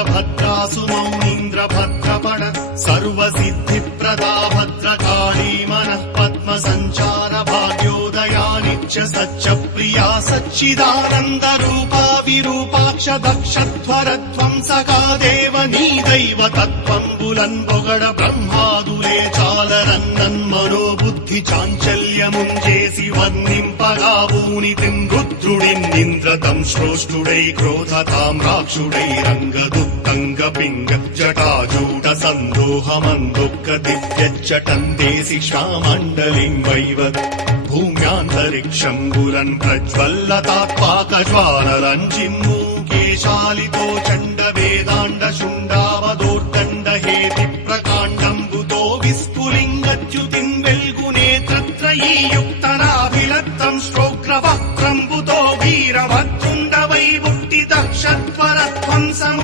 वीरभद्रासु मौनीन्द्रभद्रपण सर्वसिद्धिप्रदा भद्रकाली मनः पद्मसञ्चार भाग्योदयानिच्च सच्च प्रिया सच्चिदानन्दरूपा विरूपाक्ष दक्षध्वरध्वंसका देव नीदैव तत्त्वम्बुलन्बొగడ ब्रह्मादुले चालरन्नन्मनोबुद्धि चाञ्चल्यमुञ्जेसि वर्णिंपगावूनितिं रुद्रुडिन्निन्द्रतं श्रोष्ठुडै क्रोधतां राक्षुडै रङ्गदुत्तङ्गपिङ्ग जटाजूट सन्दोहमन्दुक्क दिव्यच्चटन्देसि श्यामण्डलिं वैवद भूम्यान्तरिक्षम्बुरन् प्रज्वल्लतात्पाकज्वालरञ्जिन्मू केशालितो चण्ड वेदाण्ड शुण्डावदोर्दण्ड हेति प्रकाण्डम्बुतो विस्फुलिङ्गच्युतिं वेल्गुनेत्रत्रयी युक्तनाभिलत्तं श्रोग्रवक्त्रम्बुतो वीरभद्रुण्ड वैबुट्टिदक्षध्वरध्वंसम्